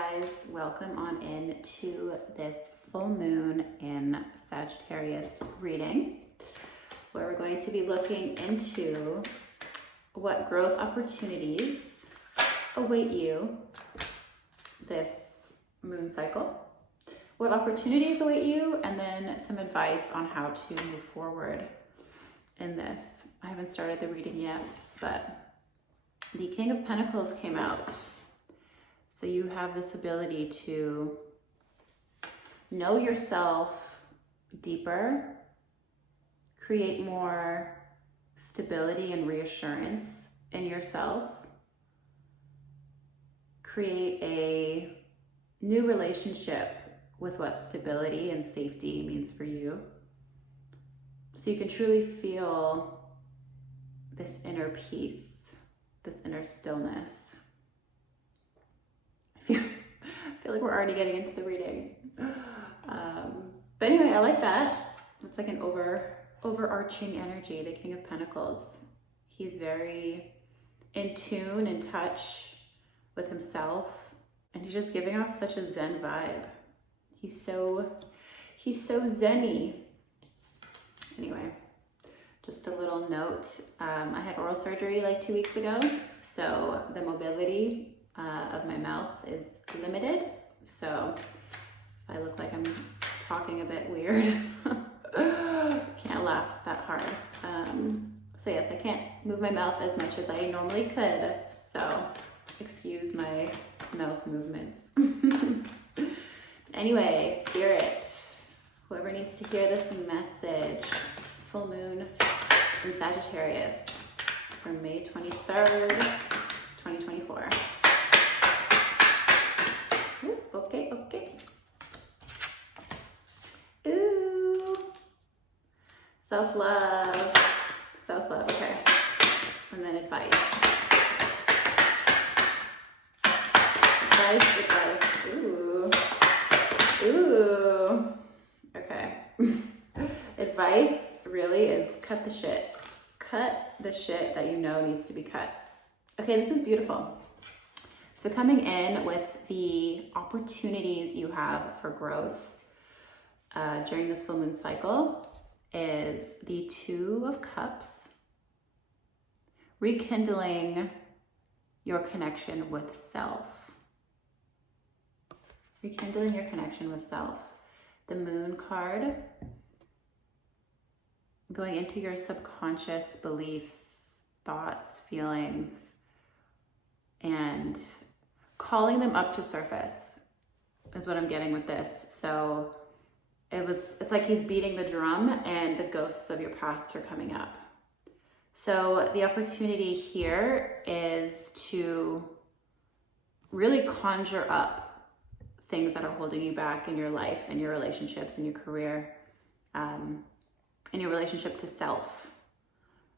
guys, welcome on in to this full moon in Sagittarius reading, where we're going to be looking into what growth opportunities await you this moon cycle, what opportunities await you, and then some advice on how to move forward in this. I haven't started the reading yet, but the King of Pentacles came out. So you have this ability to know yourself deeper, create more stability and reassurance in yourself, create a new relationship with what stability and safety means for you. So you can truly feel this inner peace, this inner stillness. I feel like we're already getting into the reading. But anyway, I like that. It's like an overarching energy, the King of Pentacles. He's very in tune, in touch with himself, and he's just giving off such a Zen vibe. He's so zen-y. Anyway, just a little note. I had oral surgery like 2 weeks ago, so the mobility of my mouth is limited. So if I look like I'm talking a bit weird, can't laugh that hard. So yes, I can't move my mouth as much as I normally could. So excuse my mouth movements. Anyway, Spirit, whoever needs to hear this message, full moon in Sagittarius from May 23rd, 2024. Ooh, okay. Ooh. Self-love, okay. And then advice. Advice. Ooh. Okay. Advice really is cut the shit. Cut the shit that you know needs to be cut. Okay, this is beautiful. So coming in with the opportunities you have for growth during this full moon cycle is the Two of Cups, rekindling your connection with self. Rekindling your connection with self. The Moon card, going into your subconscious beliefs, thoughts, feelings, and calling them up to surface is what I'm getting with this. So it's like he's beating the drum and the ghosts of your past are coming up. So the opportunity here is to really conjure up things that are holding you back in your life, in your relationships, in your career, in your relationship to self.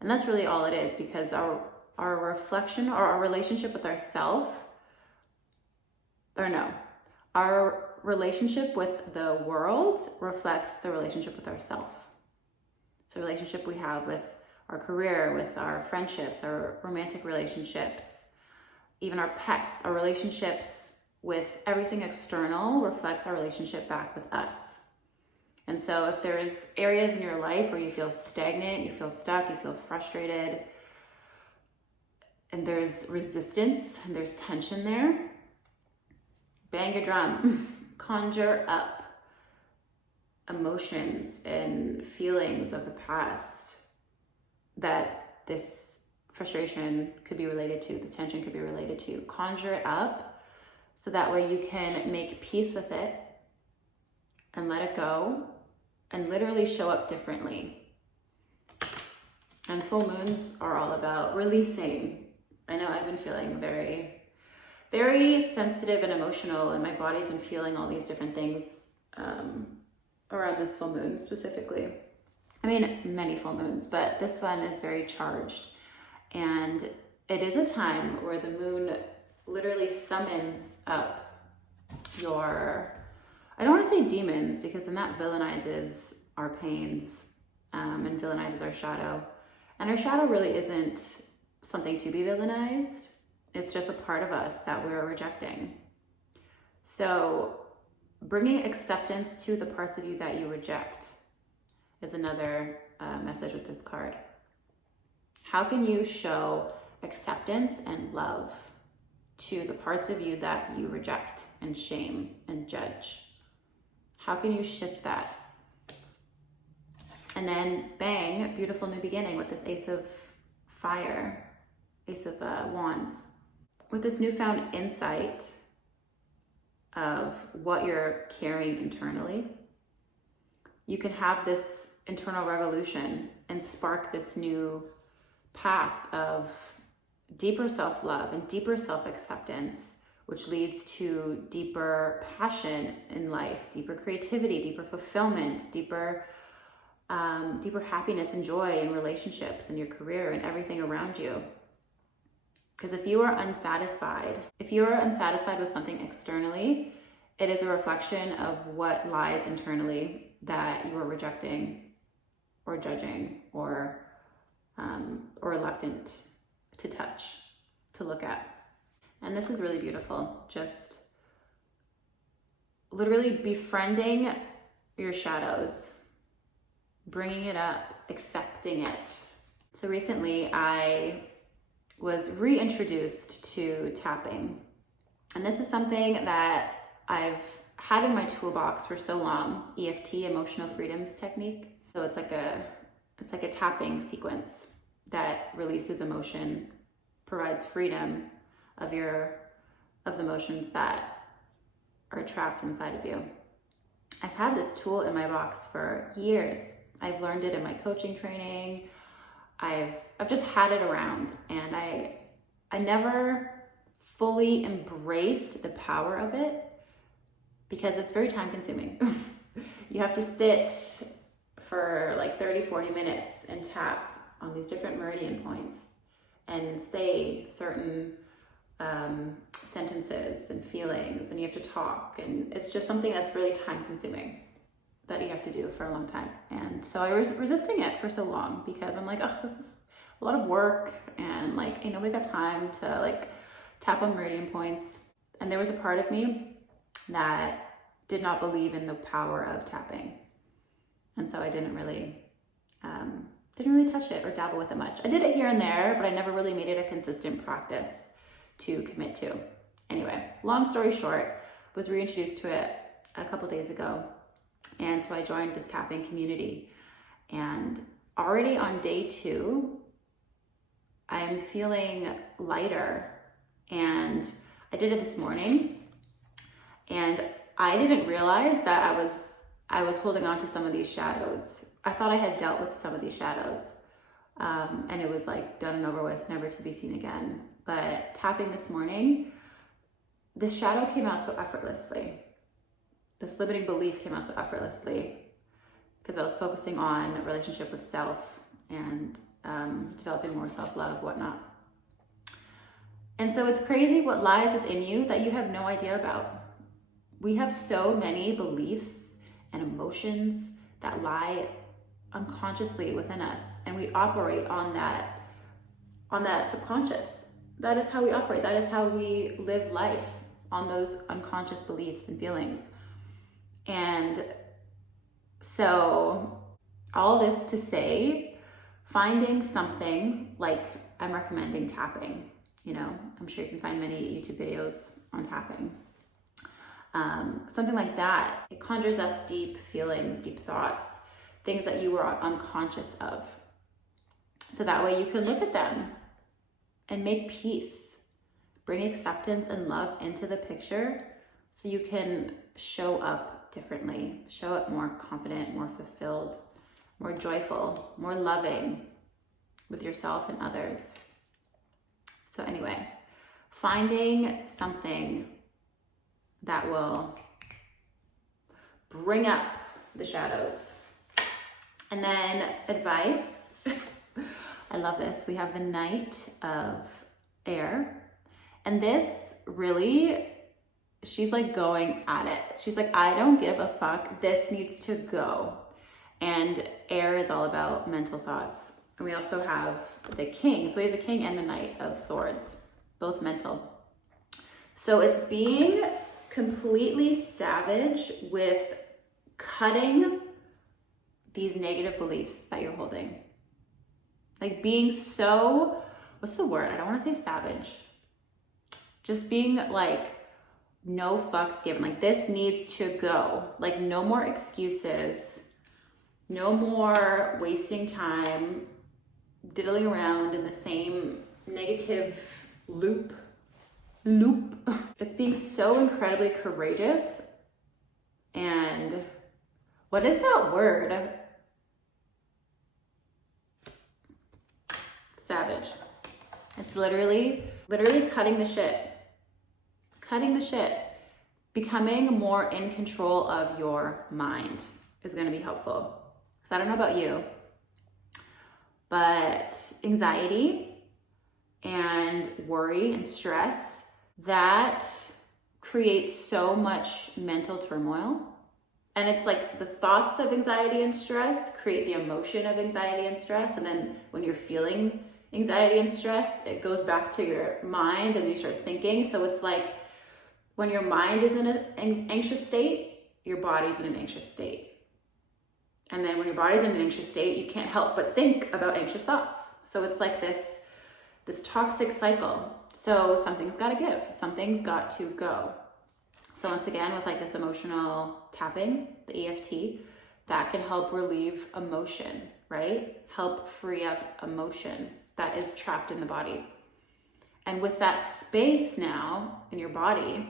And that's really all it is, because our reflection or our relationship with our relationship with the world reflects the relationship with ourself. It's a relationship we have with our career, with our friendships, our romantic relationships, even our pets. Our relationships with everything external reflects our relationship back with us. And so if there's areas in your life where you feel stagnant, you feel stuck, you feel frustrated, and there's resistance and there's tension there, bang your drum. Conjure up emotions and feelings of the past that this frustration could be related to, the tension could be related to. Conjure it up so that way you can make peace with it and let it go and literally show up differently. And full moons are all about releasing. I know I've been feeling very sensitive and emotional, and my body's been feeling all these different things around this full moon specifically. I mean, many full moons, but this one is very charged. And it is a time where the moon literally summons up your, I don't want to say demons, because then that villainizes our pains and villainizes our shadow. And our shadow really isn't something to be villainized. It's just a part of us that we're rejecting. So bringing acceptance to the parts of you that you reject is another message with this card. How can you show acceptance and love to the parts of you that you reject and shame and judge? How can you shift that? And then bang, beautiful new beginning with this Ace of Fire, Ace of Wands. With this newfound insight of what you're carrying internally, you can have this internal revolution and spark this new path of deeper self-love and deeper self-acceptance, which leads to deeper passion in life, deeper creativity, deeper fulfillment, deeper happiness and joy in relationships and your career and everything around you. Because if you are unsatisfied with something externally, it is a reflection of what lies internally that you are rejecting or judging or reluctant to touch, to look at. And this is really beautiful. Just literally befriending your shadows, bringing it up, accepting it. So recently I was reintroduced to tapping. And this is something that I've had in my toolbox for so long, EFT, emotional freedoms technique. So it's like a tapping sequence that releases emotion, provides freedom of the emotions that are trapped inside of you. I've had this tool in my box for years. I've learned it in my coaching training. I've just had it around, and I never fully embraced the power of it because it's very time consuming. You have to sit for like 30-40 minutes and tap on these different meridian points and say certain sentences and feelings, and you have to talk, and it's just something that's really time consuming that you have to do for a long time. And so I was resisting it for so long because I'm like, oh, this is a lot of work, and like ain't nobody got time to like tap on meridian points. And there was a part of me that did not believe in the power of tapping, and so I didn't really touch it or dabble with it much. I did it here and there, but I never really made it a consistent practice to commit to. Anyway, long story short, was reintroduced to it a couple days ago. And so I joined this tapping community, and already on day 2, I'm feeling lighter. And I did it this morning, and I didn't realize that I was holding on to some of these shadows. I thought I had dealt with some of these shadows, and it was like done and over with, never to be seen again. But tapping this morning, this shadow came out so effortlessly. This limiting belief came out so effortlessly because I was focusing on relationship with self and developing more self-love, whatnot. And so it's crazy what lies within you that you have no idea about. We have so many beliefs and emotions that lie unconsciously within us, and we operate on that subconscious. That is how we operate. That is how we live life, on those unconscious beliefs and feelings. And so all this to say, finding something like I'm recommending tapping, I'm sure you can find many YouTube videos on tapping. Something like that, it conjures up deep feelings, deep thoughts, things that you were unconscious of. So that way you can look at them and make peace, bring acceptance and love into the picture so you can show up differently, show up more confident, more fulfilled, more joyful, more loving with yourself and others. So anyway, finding something that will bring up the shadows. And then advice. I love this. We have the Knight of Air. And this really, she's like going at it. She's like, I don't give a fuck. This needs to go. And air is all about mental thoughts. And we also have the King. So we have the King and the Knight of Swords, both mental. So it's being completely savage with cutting these negative beliefs that you're holding. Like being so, what's the word? I don't want to say savage. Just being like, no fucks given. Like this needs to go. Like no more excuses. No more wasting time diddling around in the same negative loop. It's being so incredibly courageous. And what is that word? Savage. It's literally cutting the shit. Cutting the shit. Becoming more in control of your mind is going to be helpful. Because I don't know about you, but anxiety and worry and stress, that creates so much mental turmoil. And it's like the thoughts of anxiety and stress create the emotion of anxiety and stress. And then when you're feeling anxiety and stress, it goes back to your mind and you start thinking. So it's like when your mind is in an anxious state, your body's in an anxious state. And then when your body's in an anxious state, you can't help but think about anxious thoughts. So it's like this toxic cycle. So something's got to give. Something's got to go. So once again, with like this emotional tapping, the EFT, that can help relieve emotion, right? Help free up emotion that is trapped in the body. And with that space now in your body,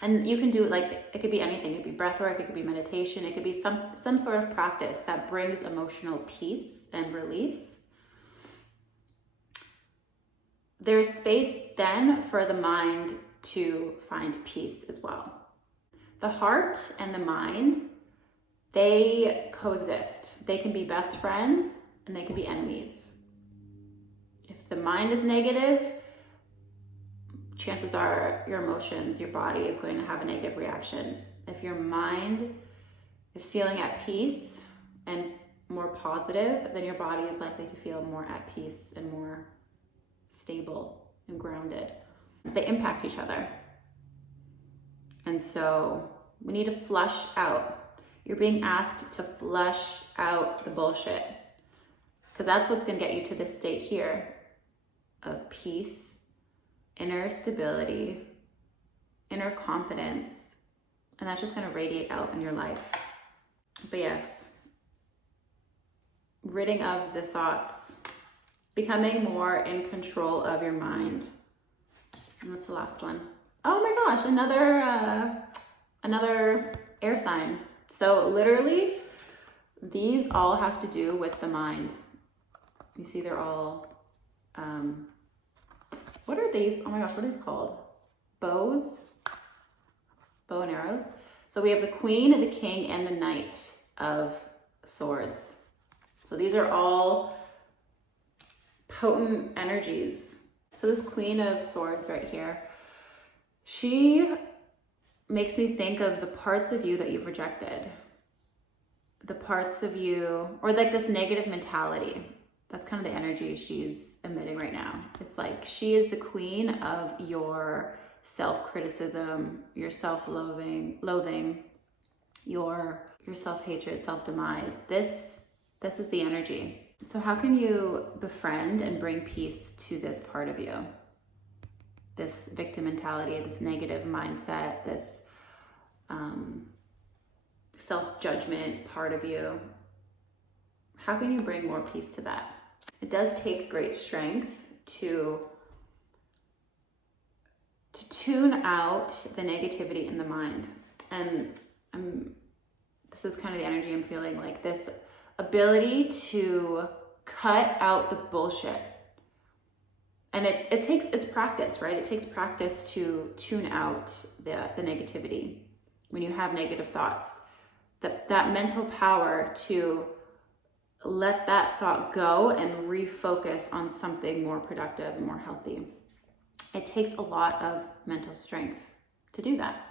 and you can do it like, it could be anything. It could be breath work, it could be meditation, it could be some sort of practice that brings emotional peace and release. There's space then for the mind to find peace as well. The heart and the mind, they coexist. They can be best friends and they can be enemies. If the mind is negative, chances are your emotions, your body is going to have a negative reaction. If your mind is feeling at peace and more positive, then your body is likely to feel more at peace and more stable and grounded. They impact each other. And so we need to flush out. You're being asked to flush out the bullshit, because that's what's going to get you to this state here of peace, inner stability, inner confidence, and that's just going to radiate out in your life. But yes, ridding of the thoughts, becoming more in control of your mind. And what's the last one? Oh my gosh, another air sign. So literally, these all have to do with the mind. You see, they're all, what are these? Oh my gosh, what are these called? Bows? Bow and arrows. So we have the Queen, the King, and the Knight of Swords. So these are all potent energies. So this Queen of Swords right here, she makes me think of the parts of you that you've rejected. The parts of you, or like this negative mentality. That's kind of the energy she's emitting right now. It's like she is the queen of your self-criticism, your self-loathing, your self-hatred, self-demise. This is the energy. So how can you befriend and bring peace to this part of you? This victim mentality, this negative mindset, this self-judgment part of you. How can you bring more peace to that? It does take great strength to tune out the negativity in the mind. And this is kind of the energy I'm feeling, like this ability to cut out the bullshit. And it's practice, right? It takes practice to tune out the negativity. When you have negative thoughts, that mental power to let that thought go and refocus on something more productive and more healthy. It takes a lot of mental strength to do that.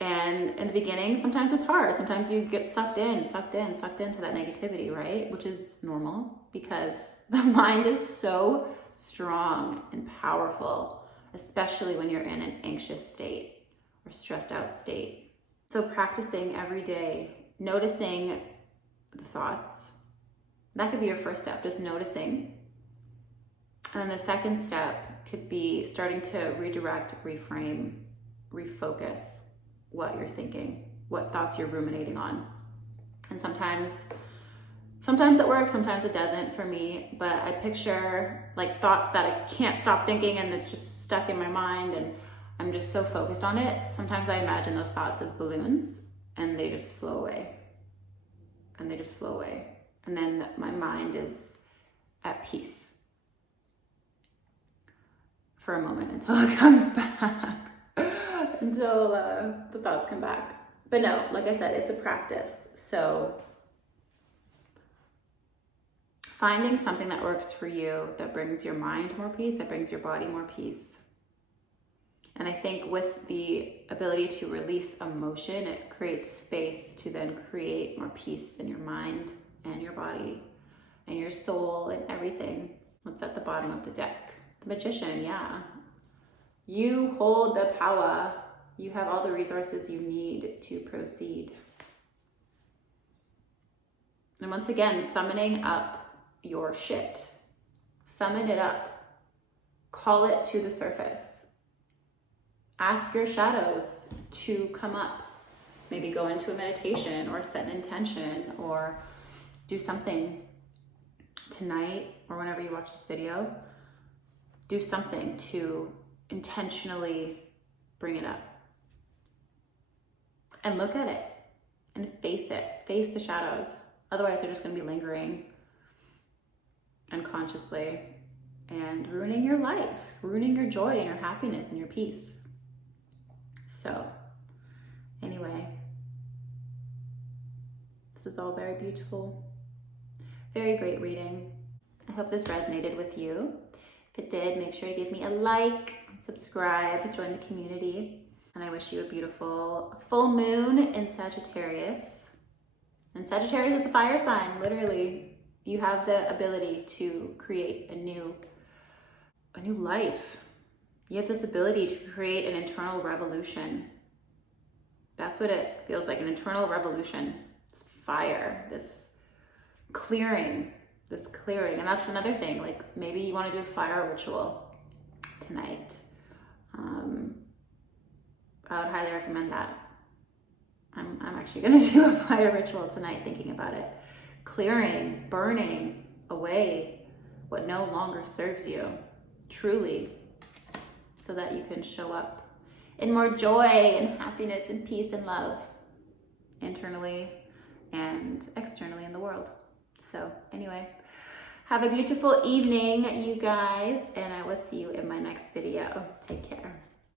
And in the beginning, sometimes it's hard. Sometimes you get sucked into that negativity, right? Which is normal because the mind is so strong and powerful, especially when you're in an anxious state. or stressed out state. So practicing every day, noticing the thoughts. That could be your first step, just noticing. And the second step could be starting to redirect, reframe, refocus what you're thinking, what thoughts you're ruminating on. And sometimes it works, sometimes it doesn't for me, but I picture like thoughts that I can't stop thinking and it's just stuck in my mind and I'm just so focused on it. Sometimes I imagine those thoughts as balloons and they just flow away. And they just flow away. And then my mind is at peace for a moment until it comes back, until the thoughts come back. But no, like I said, it's a practice. So finding something that works for you, that brings your mind more peace, that brings your body more peace. And I think with the ability to release emotion, it creates space to then create more peace in your mind and your body and your soul and everything. What's at the bottom of the deck? The Magician, yeah. You hold the power. You have all the resources you need to proceed. And once again, summoning up your shit. Summon it up. Call it to the surface. Ask your shadows to come up. Maybe go into a meditation or set an intention or do something tonight or whenever you watch this video. Do something to intentionally bring it up. And look at it and face it. Face the shadows. Otherwise, they're just going to be lingering unconsciously and ruining your life, ruining your joy and your happiness and your peace. So, anyway, this is all very beautiful. Very great reading. I hope this resonated with you. If it did, make sure to give me a like, subscribe, join the community. And I wish you a beautiful full moon in Sagittarius. And Sagittarius is a fire sign, literally. You have the ability to create a new life. You have this ability to create an internal revolution. That's what it feels like, an internal revolution. It's fire, this clearing. And that's another thing, like maybe you want to do a fire ritual tonight. I would highly recommend that. I'm actually going to do a fire ritual tonight, thinking about it. Clearing, burning away what no longer serves you, truly, so that you can show up in more joy and happiness and peace and love, internally and externally in the world. So anyway, have a beautiful evening, you guys, and I will see you in my next video. Take care.